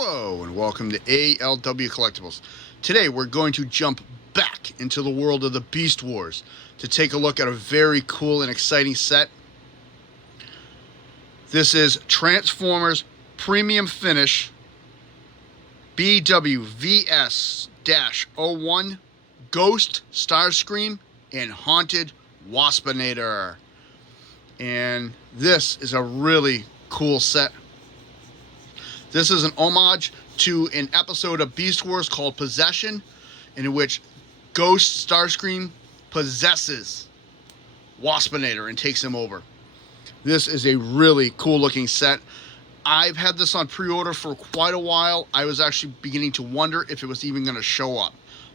Hello and welcome to ALW Collectibles. Today we're going to jump back into the world of the Beast Wars to take a look at a very cool and exciting set. This is Transformers Premium Finish BWVS-01 Ghost, Starscream, and Haunted Waspinator. And this is a really cool set. This is an homage to an episode of Beast Wars called Possession, in which Ghost Starscream possesses Waspinator and takes him over. This is a really cool looking set. I've had this on pre-order for quite a while. I was actually beginning to wonder if it was even going to show up.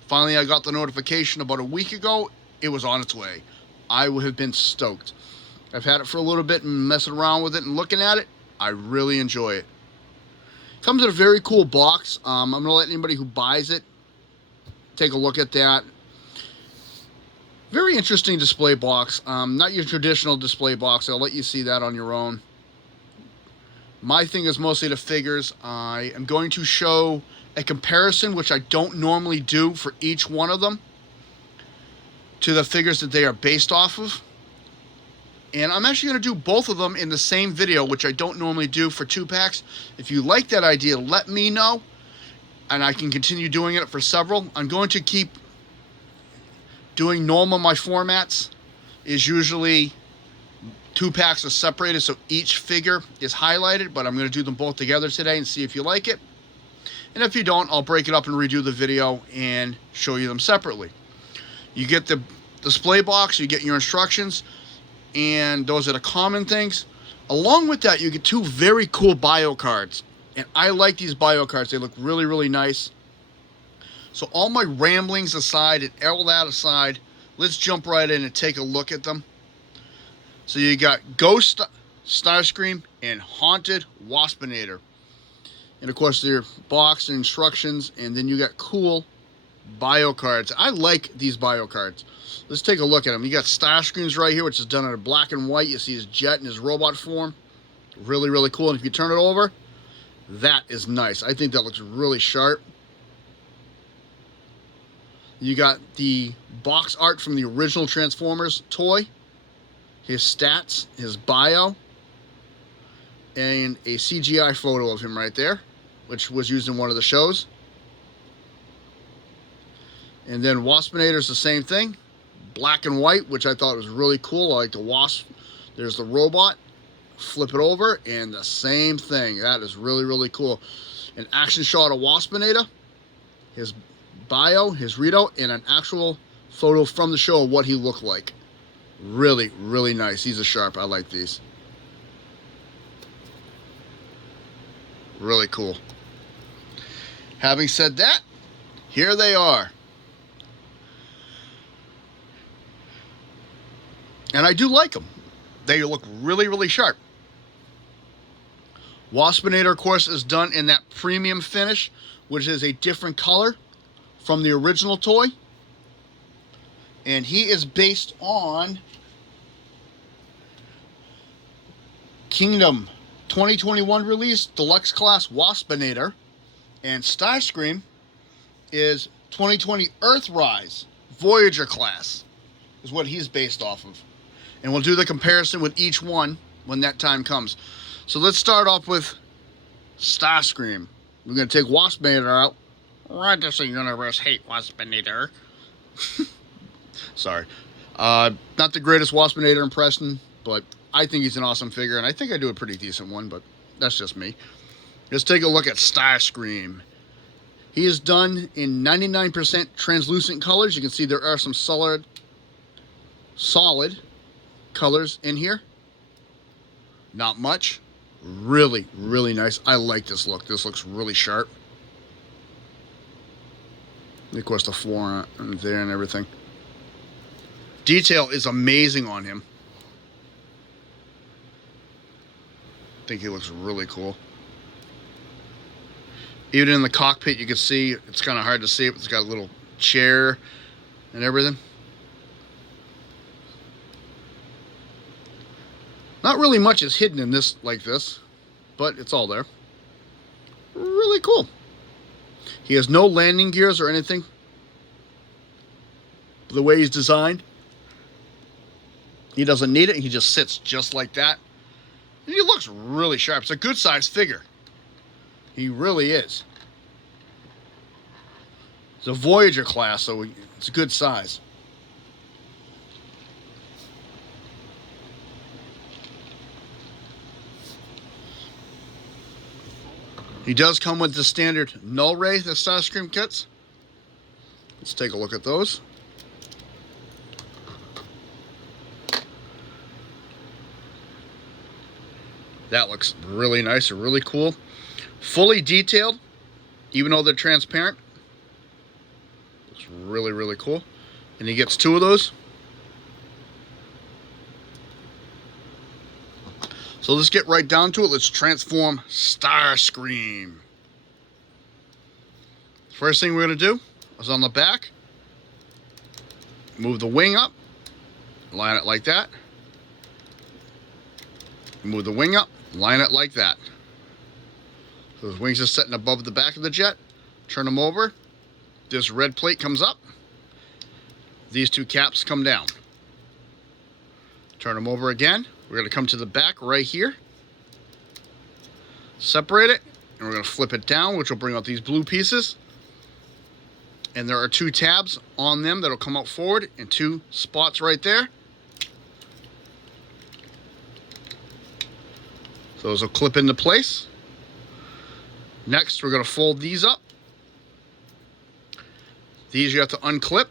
Finally, I got the notification about a week ago. It was on its way. I would have been stoked. I've had it for a little bit and messing around with it and looking at it. I really enjoy it. Comes in a very cool box. I'm going to let anybody who buys it take a look at that. Very interesting display box. Not your traditional display box. I'll let you see that on your own. My thing is mostly the figures. I am going to show a comparison, which I don't normally do for each one of them, to the figures that they are based off of. And I'm actually going to do both of them in the same video, which I don't normally do for 2-packs. If you like that idea, let me know, and I can continue doing it for several. I'm going to keep doing normal. My formats is usually 2-packs are separated, so each figure is highlighted, but I'm going to do them both together today and see if you like it. And if you don't, I'll break it up and redo the video and show you them separately. You get the display box, you get your instructions, and those are the common things. Along with that, you get 2 very cool bio cards. And I like these bio cards. They look really, really nice. So all my ramblings aside and all that aside, let's jump right in and take a look at them. So you got Ghost Starscream and Haunted Waspinator. And of course, their box and instructions. And then you got cool bio cards. I like these bio cards. Let's take a look at them. You got Starscream's right here, which is done in black and white. You see his jet in his robot form. Really, really cool. And if you turn it over, that is nice. I think that looks really sharp. You got the box art from the original Transformers toy, his stats, his bio, and a CGI photo of him right there, which was used in one of the shows. And then Waspinator's the same thing. Black and white, which I thought was really cool. I like the Wasp. There's the robot. Flip it over, and the same thing. That is really, really cool. An action shot of Waspinator, his bio, his readout, and an actual photo from the show of what he looked like. Really, really nice. These are sharp. I like these. Really cool. Having said that, here they are. And I do like them. They look really, really sharp. Waspinator, of course, is done in that premium finish, which is a different color from the original toy. And he is based on Kingdom 2021 release, Deluxe Class Waspinator. And Starscream is 2020 Earthrise Voyager Class, is what he's based off of. And we'll do the comparison with each one when that time comes. So let's start off with Starscream. We're going to take Waspinator out. Why does the universe hate Waspinator? Sorry. Not the greatest Waspinator impression, but I think he's an awesome figure, and I think I do a pretty decent one, but that's just me. Let's take a look at Starscream. He is done in 99% translucent colors. You can see there are some solid colors in here. Not much. Really, really nice. I like this look. This looks really sharp. And of course, the floor there and everything. Detail is amazing on him. I think he looks really cool. Even in the cockpit, you can see, it's kind of hard to see, but it's got a little chair and everything. Not really much is hidden in this like this, but it's all there. Really cool. He has no landing gears or anything. The way he's designed, he doesn't need it. He just sits just like that. And he looks really sharp. It's a good size figure. He really is. It's a Voyager class, so it's a good size. He does come with the standard null ray that Starscream kits. Let's take a look at those. That looks really nice and really cool. Fully detailed, even though they're transparent. It's really, really cool. And he gets 2 of those. So let's get right down to it. Let's transform Starscream. First thing we're going to do is on the back, move the wing up, line it like that. Move the wing up, line it like that. So those wings are sitting above the back of the jet. Turn them over. This red plate comes up. These 2 caps come down. Turn them over again. We're going to come to the back right here. Separate it. And we're going to flip it down, which will bring out these blue pieces. And there are 2 tabs on them that will come out forward and 2 spots right there. Those will clip into place. Next, we're going to fold these up. These you have to unclip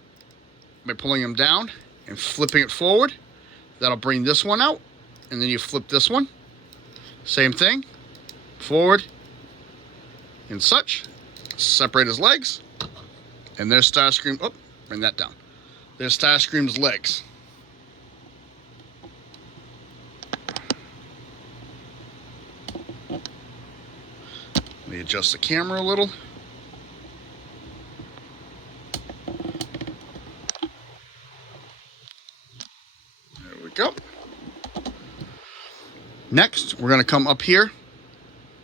by pulling them down and flipping it forward. That'll bring this one out. And then you flip this one. Same thing. Forward and such. Separate his legs. And there's Starscream. Oh, bring that down. There's Starscream's legs. Let me adjust the camera a little. There we go. Next, we're going to come up here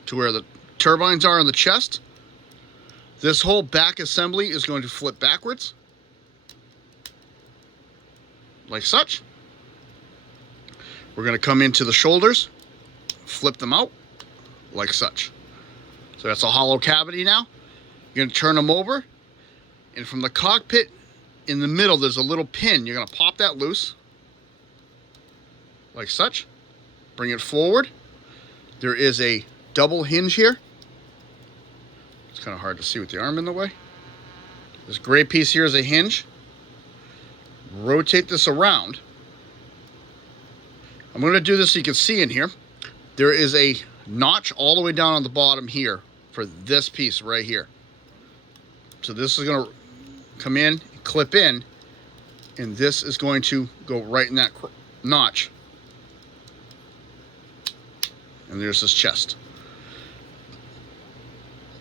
to where the turbines are in the chest. This whole back assembly is going to flip backwards, like such. We're going to come into the shoulders, flip them out, like such. So that's a hollow cavity now. You're going to turn them over, and from the cockpit in the middle, there's a little pin. You're going to pop that loose, like such. Bring it forward. There is a double hinge here. It's kind of hard to see with the arm in the way. This gray piece here is a hinge. Rotate this around. I'm going to do this so you can see in here. There is a notch all the way down on the bottom here for this piece right here. So this is going to come in, clip in, and this is going to go right in that notch. And there's his chest.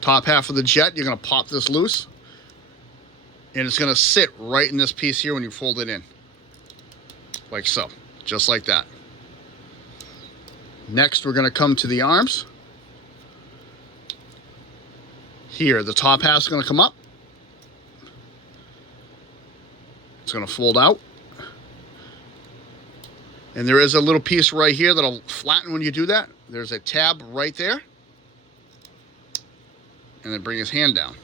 Top half of the jet, you're going to pop this loose. And it's going to sit right in this piece here when you fold it in. Like so. Just like that. Next, we're going to come to the arms. Here, the top half is going to come up. It's going to fold out. And there is a little piece right here that'll flatten when you do that. There's a tab right there. And then bring his hand down.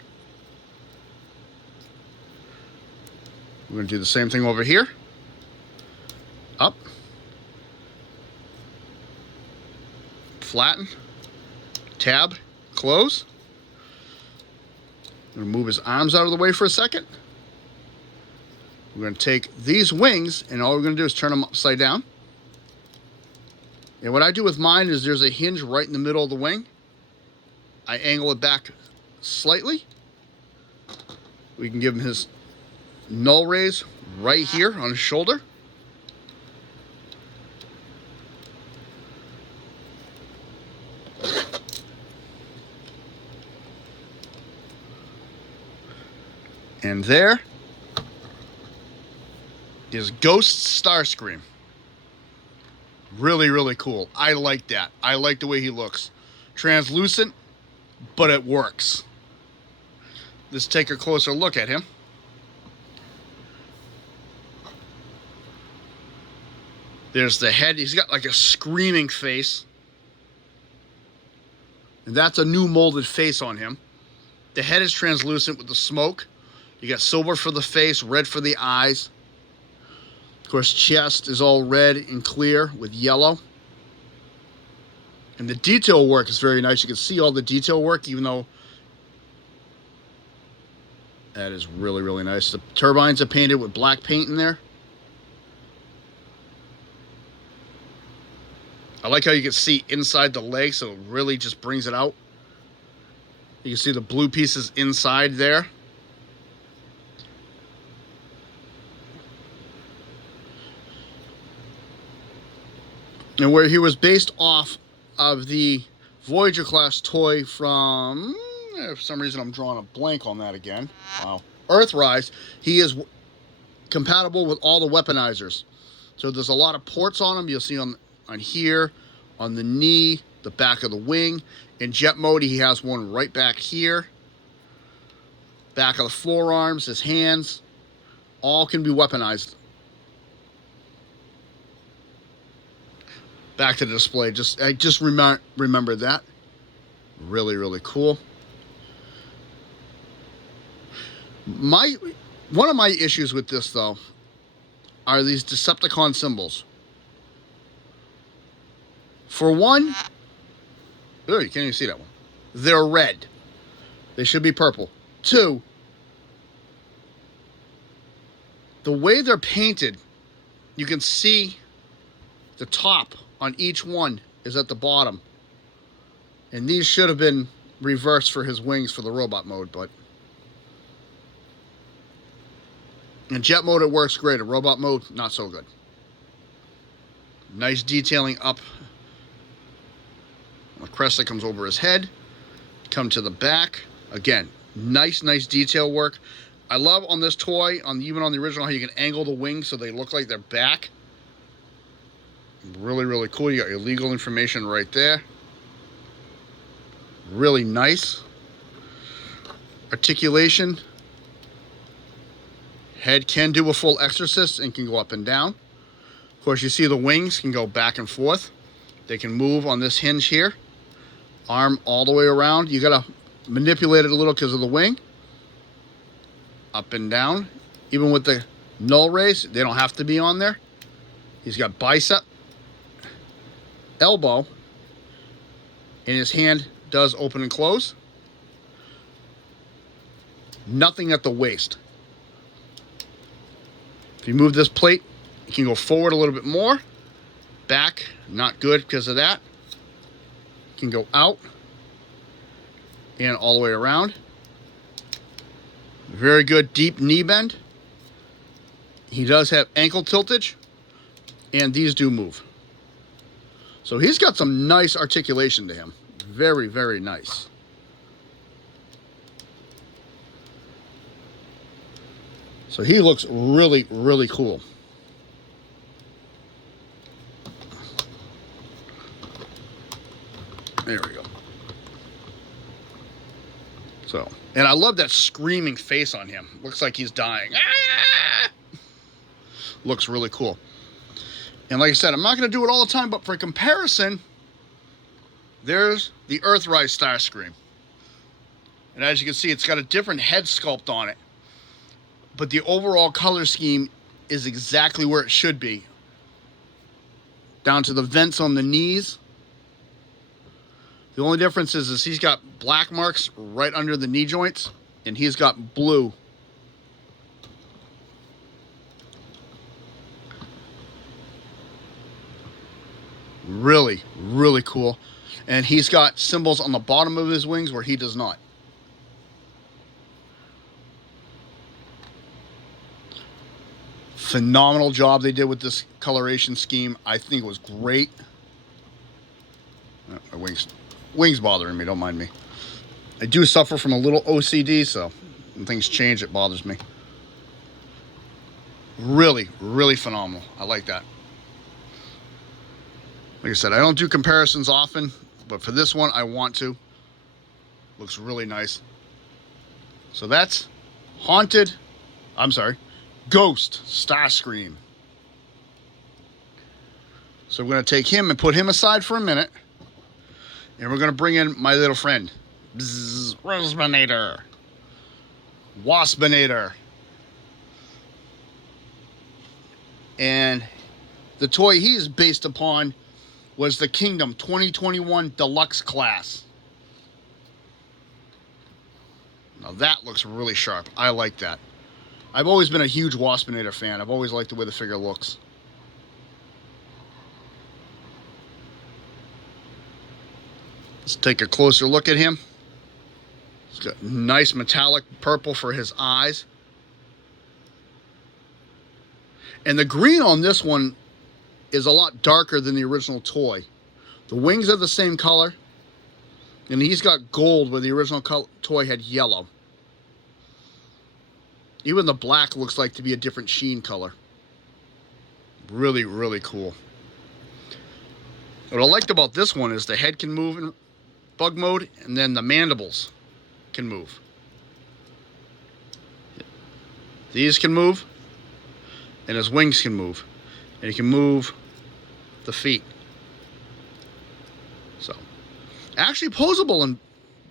We're going to do the same thing over here. Up. Flatten. Tab. Close. I'm going to move his arms out of the way for a second. We're going to take these wings, and all we're going to do is turn them upside down. And what I do with mine is there's a hinge right in the middle of the wing. I angle it back slightly. We can give him his null rays right here on his shoulder. And there is Ghost Starscream. Really, really cool. I like that. I like the way he looks. Translucent, but it works. Let's take a closer look at him. There's the head. He's got like a screaming face. And that's a new molded face on him. The head is translucent with the smoke. You got silver for the face, red for the eyes. Of course, chest is all red and clear with yellow. And the detail work is very nice. You can see all the detail work, even though that is really, really nice. The turbines are painted with black paint in there. I like how you can see inside the leg, so it really just brings it out. You can see the blue pieces inside there. And where he was based off of the Voyager class toy from, for some reason I'm drawing a blank on that again. Wow. Earthrise, he is compatible with all the weaponizers. So there's a lot of ports on him. You'll see on here, on the knee, the back of the wing. In jet mode, he has one right back here. Back of the forearms, his hands, all can be weaponized. Back to the display. I just remembered that. Really, really cool. One of my issues with this though are these Decepticon symbols. For one, oh, you can't even see that one. They're red. They should be purple. Two, the way they're painted, you can see the top on each one is at the bottom. And these should have been reversed for his wings for the robot mode, but in jet mode it works great. In robot mode, not so good. Nice detailing up. The crest that comes over his head. Come to the back. Again, nice detail work. I love on this toy, even on the original, how you can angle the wings so they look like they're back. Really, really cool. You got your legal information right there. Really nice. Articulation. Head can do a full exorcist and can go up and down. Of course, you see the wings can go back and forth. They can move on this hinge here. Arm all the way around. You gotta manipulate it a little because of the wing. Up and down. Even with the null rays, they don't have to be on there. He's got bicep, elbow, and his hand does open and close. Nothing at the waist. If you move this plate, you can go forward a little bit more. Back, not good because of that. You can go out and all the way around. Very good deep knee bend. He does have ankle tiltage, and these do move. So he's got some nice articulation to him. Very, very nice. So he looks really, really cool. There we go. So, and I love that screaming face on him. Looks like he's dying. Ah! Looks really cool. And like I said, I'm not going to do it all the time, but for comparison, there's the Earthrise Starscream. And as you can see, it's got a different head sculpt on it. But the overall color scheme is exactly where it should be. Down to the vents on the knees. The only difference is he's got black marks right under the knee joints, and he's got blue. Really, really cool. And he's got symbols on the bottom of his wings where he does not. Phenomenal job they did with this coloration scheme. I think it was great. My wings bothering me, don't mind me. I do suffer from a little OCD, so when things change, it bothers me. Really, really phenomenal. I like that. Like I said, I don't do comparisons often, but for this one, I want to. Looks really nice. So that's Ghost Starscream. So we're going to take him and put him aside for a minute. And we're going to bring in my little friend. Waspinator. And the toy he is based upon was the Kingdom 2021 Deluxe Class. Now that looks really sharp. I like that. I've always been a huge Waspinator fan. I've always liked the way the figure looks. Let's take a closer look at him. He's got nice metallic purple for his eyes. And the green on this one is a lot darker than the original toy. The wings are the same color. And he's got gold where the original toy had yellow. Even the black looks like to be a different sheen color. Really, really cool. What I liked about this one is the head can move in bug mode, and then the mandibles can move. These can move, and his wings can move. And he can move the feet. So, actually posable in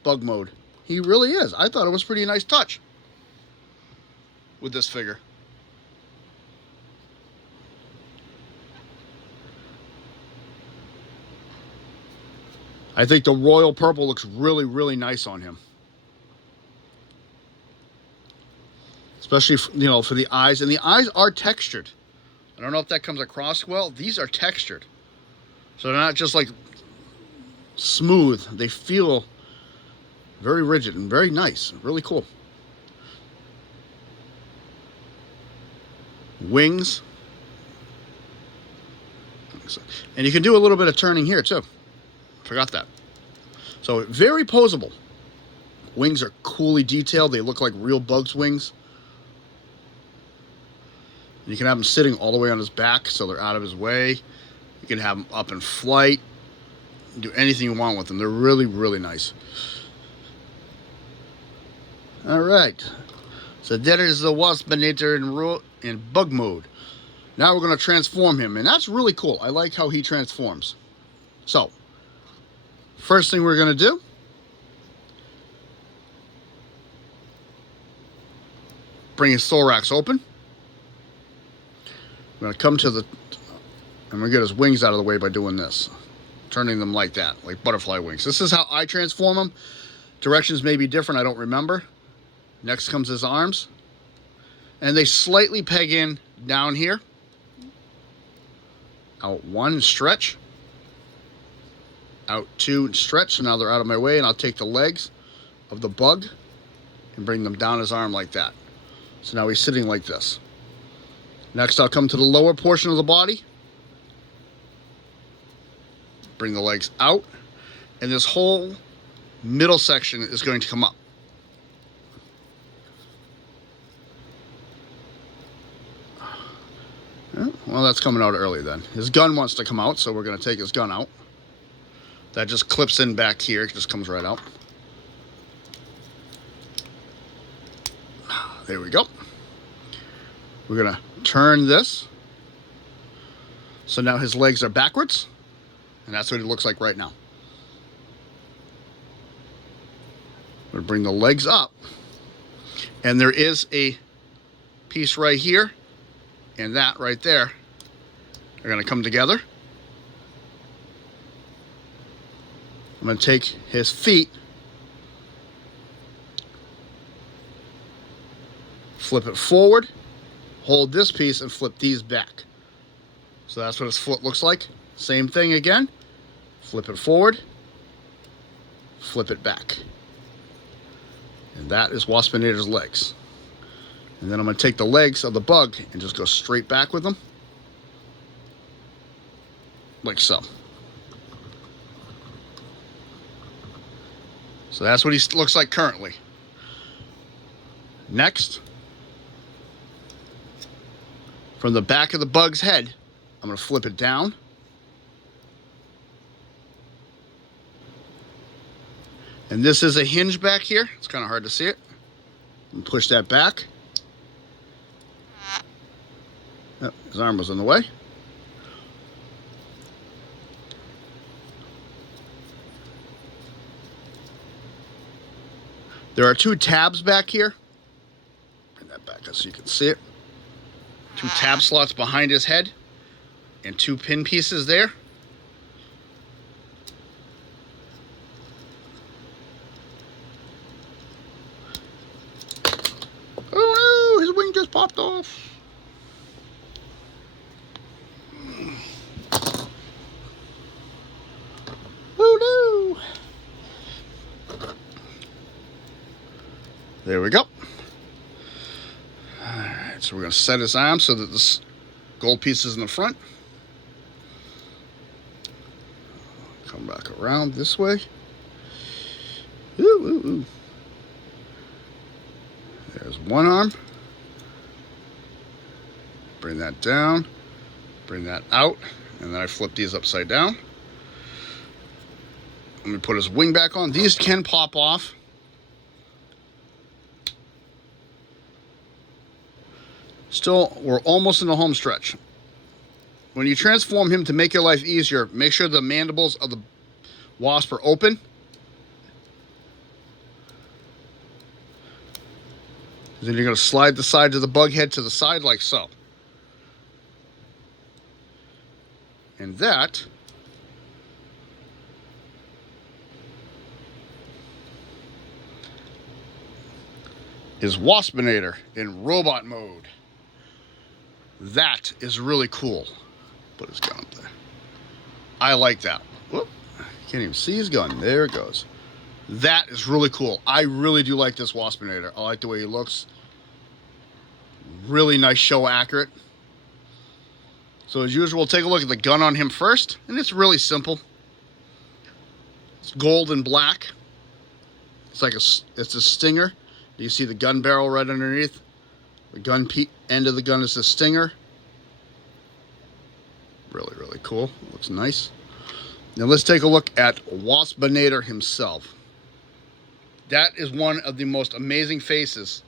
bug mode. He really is. I thought it was a pretty nice touch with this figure. I think the royal purple looks really, really nice on him. Especially, for the eyes. And the eyes are textured. I don't know if that comes across well. These are textured. So they're not just like smooth. They feel very rigid and very nice. Really cool. Wings. And you can do a little bit of turning here too. Forgot that. So very posable. Wings are coolly detailed. They look like real bug's wings. You can have them sitting all the way on his back so they're out of his way. You can have them up in flight. Do anything you want with them. They're really, really nice. All right. So that is the Waspinator in bug mode. Now we're going to transform him, and that's really cool. I like how he transforms. So, first thing we're going to do, bring his thorax open. I'm going to come to the, I'm going to get his wings out of the way by doing this. Turning them like that, like butterfly wings. This is how I transform them. Directions may be different, I don't remember. Next comes his arms. And they slightly peg in down here. Out one, stretch. Out two, and stretch. So now they're out of my way, and I'll take the legs of the bug and bring them down his arm like that. So now he's sitting like this. Next, I'll come to the lower portion of the body. Bring the legs out. And this whole middle section is going to come up. Well, that's coming out early then. His gun wants to come out, so we're going to take his gun out. That just clips in back here. It just comes right out. There we go. We're going to turn this. So now his legs are backwards. And that's what he looks like right now. I'm going to bring the legs up. And there is a piece right here. And that right there are going to come together. I'm going to take his feet, flip it forward, hold this piece, and flip these back. So that's what his foot looks like. Same thing again. Flip it forward, flip it back. And that is Waspinator's legs. And then I'm going to take the legs of the bug and just go straight back with them. Like so. So that's what he looks like currently. Next, from the back of the bug's head, I'm going to flip it down. And this is a hinge back here. It's kind of hard to see it. And push that back. Oh, his arm was in the way. There are 2 tabs back here. Bring that back so you can see it. 2 tab slots behind his head and 2 pin pieces there. Oh no, his wing just popped off. Oh no. There we go. Alright, so we're going to set his arm so that this gold piece is in the front. Come back around this way. Ooh, ooh, ooh. There's one arm. Bring that down. Bring that out. And then I flip these upside down. Let me put his wing back on. These can pop off. Still, we're almost in the home stretch. When you transform him to make your life easier, make sure the mandibles of the wasp are open. Then you're going to slide the sides of the bug head to the side like so. And that is Waspinator in robot mode. That is really cool. Put his gun up there. I like that. Whoop. Can't even see his gun. There it goes. That is really cool. I really do like this Waspinator. I like the way he looks. Really nice show accurate. So as usual, we'll take a look at the gun on him first. And it's really simple. It's gold and black. It's like it's a Stinger. Do you see the gun barrel right underneath? The gun end of the gun is the Stinger. Really, really cool. Looks nice. Now let's take a look at Waspinator himself. That is one of the most amazing faces.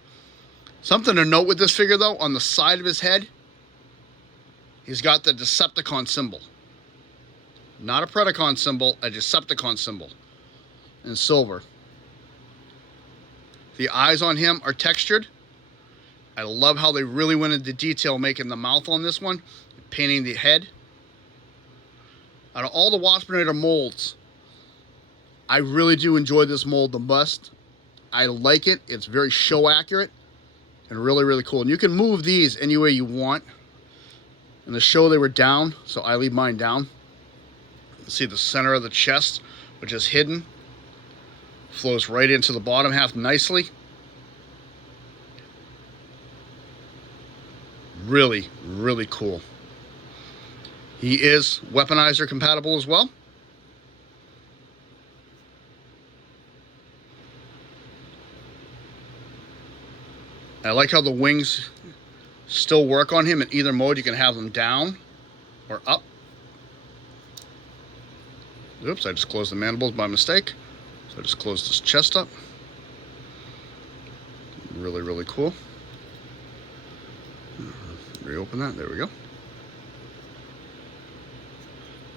Something to note with this figure, though, on the side of his head, he's got the Decepticon symbol. Not a Predacon symbol, a Decepticon symbol in silver. The eyes on him are textured. I love how they really went into detail making the mouth on this one, painting the head. Out of all the Waspinator molds, I really do enjoy this mold the most. I like it. It's very show accurate and really, really cool. And you can move these any way you want. In the show, they were down, so I leave mine down. You see the center of the chest, which is hidden. Flows right into the bottom half nicely. Really, really cool. He is weaponizer compatible as well. I like how the wings still work on him in either mode. You can have them down or up. Oops, I just closed the mandibles by mistake. So I just closed his chest up. Really, really cool. Reopen that. There we go.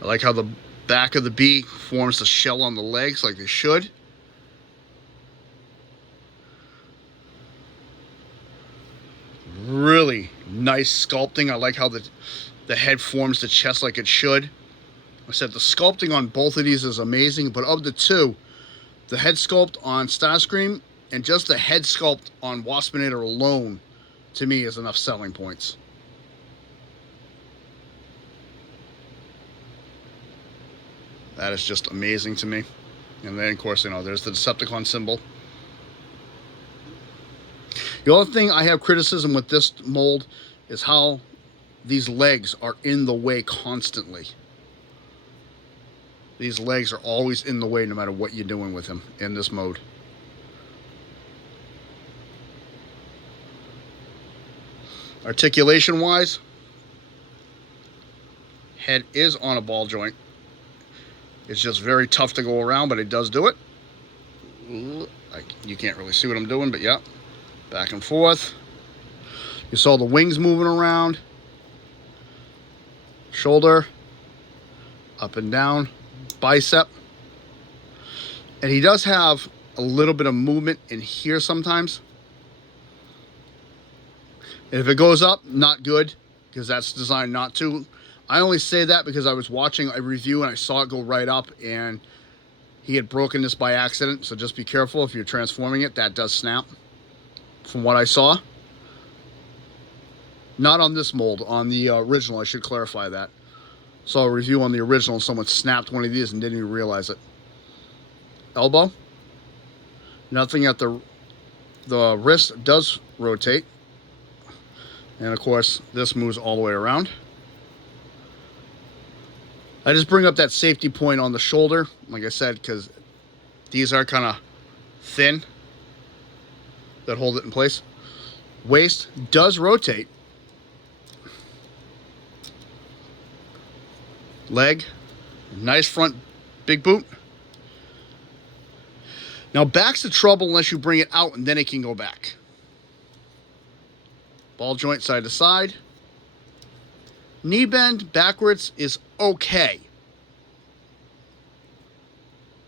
I like how the back of the bee forms the shell on the legs like they should. Really nice sculpting. I like how the head forms the chest like it should. I said the sculpting on both of these is amazing, but of the two, the head sculpt on Starscream and just the head sculpt on Waspinator alone, to me, is enough selling points. That is just amazing to me. And then, of course, you know, there's the Decepticon symbol. The other thing I have criticism with this mold is how these legs are in the way constantly. These legs are always in the way no matter what you're doing with him in this mode. Articulation-wise, head is on a ball joint. It's just very tough to go around, but it does do it. You can't really see what I'm doing, but yeah, back and forth. You saw the wings moving around, shoulder, up and down, bicep. And he does have a little bit of movement in here sometimes. And if it goes up, not good, because that's designed not to. I only say that because I was watching a review and I saw it go right up, and he had broken this by accident. So just be careful if you're transforming it. That does snap, from what I saw. Not on this mold, on the original. I should clarify that. Saw a review on the original and someone snapped one of these and didn't even realize it. Elbow. Nothing at the wrist does rotate. And of course, this moves all the way around. I just bring up that safety point on the shoulder, like I said, because these are kind of thin that hold it in place. Waist does rotate. Leg, nice front big boot. Now back's the trouble unless you bring it out and then it can go back. Ball joint side to side. Knee bend backwards is okay.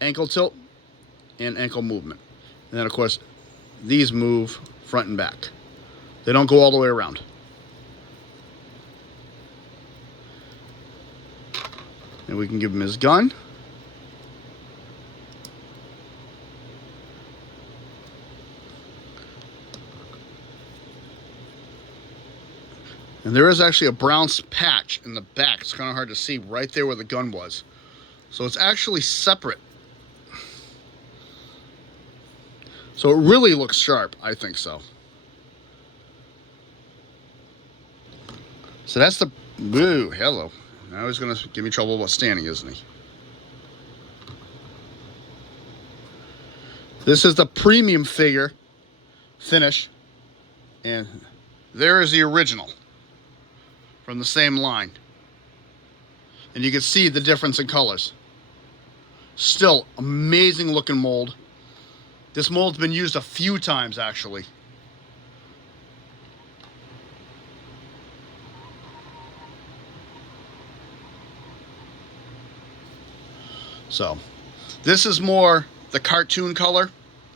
Ankle tilt and ankle movement. And then of course, these move front and back. They don't go all the way around. And we can give him his gun. And there is actually a brown patch in the back. It's kind of hard to see right there where the gun was. So it's actually separate. So it really looks sharp, I think so. So that's the, woo, hello. Now he's going to give me trouble about standing, isn't he? This is the premium figure finish. And there is the original from the same line. And you can see the difference in colors. Still amazing looking mold. This mold's been used a few times actually. So this is more the cartoon color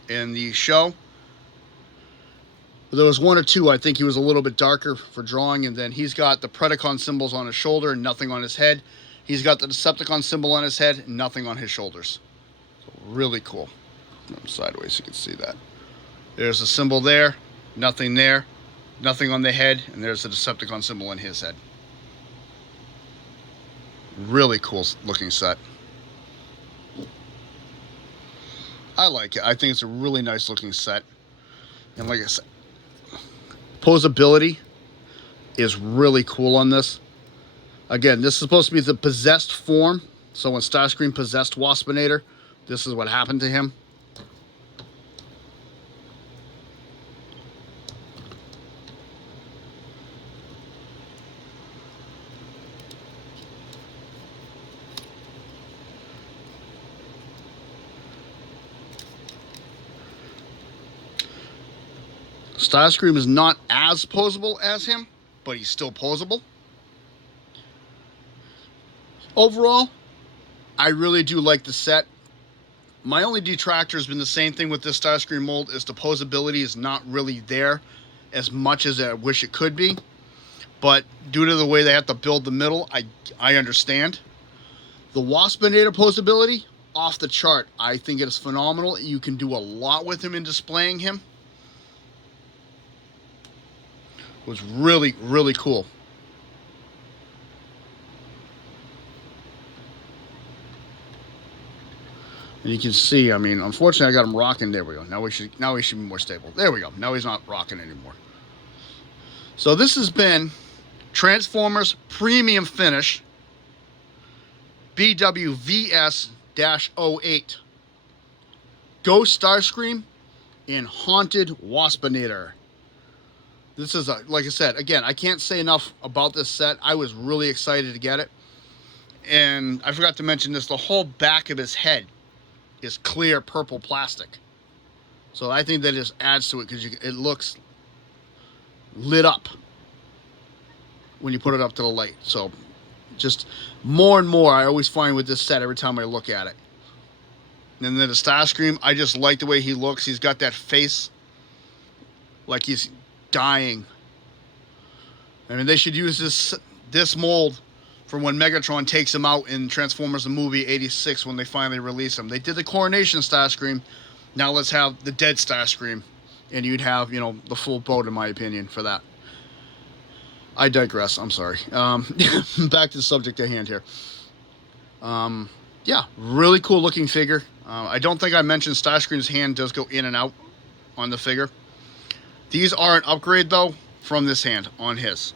in the show. There was one or two, I think he was a little bit darker for drawing, and then he's got the Predacon symbols on his shoulder and nothing on his head. He's got the Decepticon symbol on his head and nothing on his shoulders. So really cool. Sideways so you can see that. There's a symbol there, nothing there, nothing on the head, and there's the Decepticon symbol on his head. Really cool looking set. I like it. I think it's a really nice looking set. And like I said, posability is really cool on this. Again, this is supposed to be the possessed form. So when Starscream possessed Waspinator, this is what happened to him. Starscream is not as posable as him, but he's still posable. Overall, I really do like the set. My only detractor has been the same thing with this Starscream mold, is the posability is not really there as much as I wish it could be. But due to the way they have to build the middle, I understand. The Waspinator posability, off the chart. I think it is phenomenal. You can do a lot with him in displaying him. It was really, really cool. And you can see, I mean, unfortunately I got him rocking. There we go. Now he should be more stable. There we go. Now he's not rocking anymore. So this has been Transformers Premium Finish BWVS-08 Ghost Starscream and Haunted Waspinator. This is, like I said, again, I can't say enough about this set. I was really excited to get it. And I forgot to mention this, the whole back of his head is clear purple plastic. So I think that just adds to it because it looks lit up when you put it up to the light. So just more and more I always find with this set every time I look at it. And then the Starscream, I just like the way he looks. He's got that face like he's dying. I mean, they should use this mold from when Megatron takes him out in Transformers the movie '86 when they finally release him. They did the Coronation Starscream. Now let's have the dead Starscream. And you'd have, you know, the full boat, in my opinion, for that. I digress. I'm sorry. Back to the subject at hand here. Yeah, really cool looking figure. I don't think I mentioned Starscream's hand does go in and out on the figure. These are an upgrade, though, from this hand on his.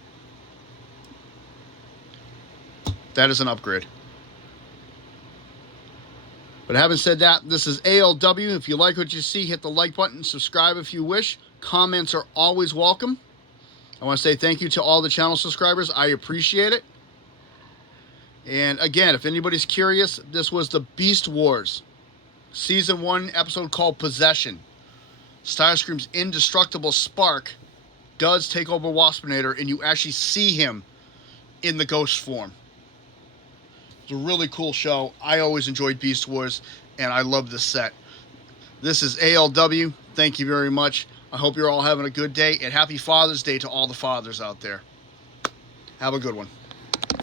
That is an upgrade. But having said that, this is ALW. If you like what you see, hit the like button. Subscribe if you wish. Comments are always welcome. I want to say thank you to all the channel subscribers. I appreciate it. And again, if anybody's curious, this was the Beast Wars Season 1 episode called Possession. Starscream's indestructible spark does take over Waspinator, and you actually see him in the ghost form. It's a really cool show. I always enjoyed Beast Wars, and I love this set. This is ALW. Thank you very much. I hope you're all having a good day, and happy Father's Day to all the fathers out there. Have a good one.